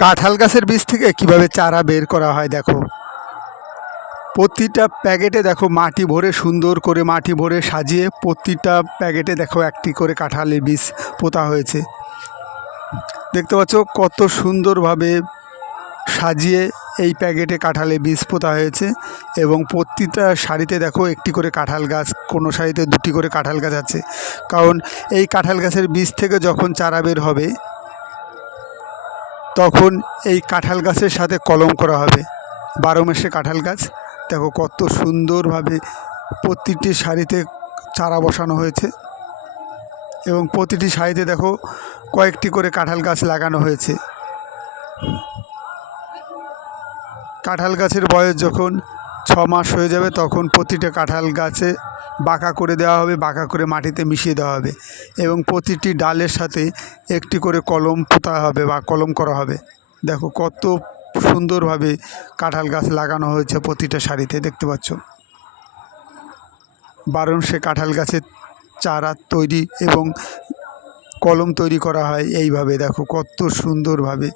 কাঁঠাল গাছের বীজ থেকে কীভাবে চারা বের করা হয় দেখো। প্রতিটা প্যাকেটে দেখো মাটি ভরে, সুন্দর করে মাটি ভরে সাজিয়ে প্রতিটা প্যাকেটে দেখো একটি করে কাঁঠালের বীজ পোতা হয়েছে। দেখতে পাচ্ছ কত সুন্দরভাবে সাজিয়ে এই প্যাকেটে কাঁঠালে বীজ পোতা হয়েছে এবং প্রতিটা শাড়িতে দেখো একটি করে কাঁঠাল গাছ, কোনো শাড়িতে দুটি করে কাঁঠাল গাছ আছে। কারণ এই কাঁঠাল গাছের বীজ থেকে যখন চারা বের হবে তখন এই কাঁঠাল গাছের সাথে কলম করা হবে। বারো মাসে কাঁঠাল গাছ। দেখো কত সুন্দরভাবে প্রতিটি সারিতে চারা বসানো হয়েছে। এবং প্রতিটি সারিতে দেখো কয়েকটি করে কাঁঠাল গাছ লাগানো হয়েছে। কাঁঠাল গাছের বয়স যখন ছ মাস হয়ে যাবে, তখন প্রতিটা কাঁঠাল গাছে বাঁকা করে দেওয়া হবে, বাঁকা করে মাটিতে মিশিয়ে দেওয়া হবে এবং প্রতিটি ডালের সাথে একটি করে কলম পোতা হবে বা কলম করা হবে। দেখো কত সুন্দরভাবে কাঁঠাল গাছ লাগানো হয়েছে প্রতিটা সারিতে, দেখতে পাচ্ছ? বারণসে কাঁঠাল গাছের চারা তৈরি এবং কলম তৈরি করা হয় এইভাবে। দেখো কত সুন্দরভাবে।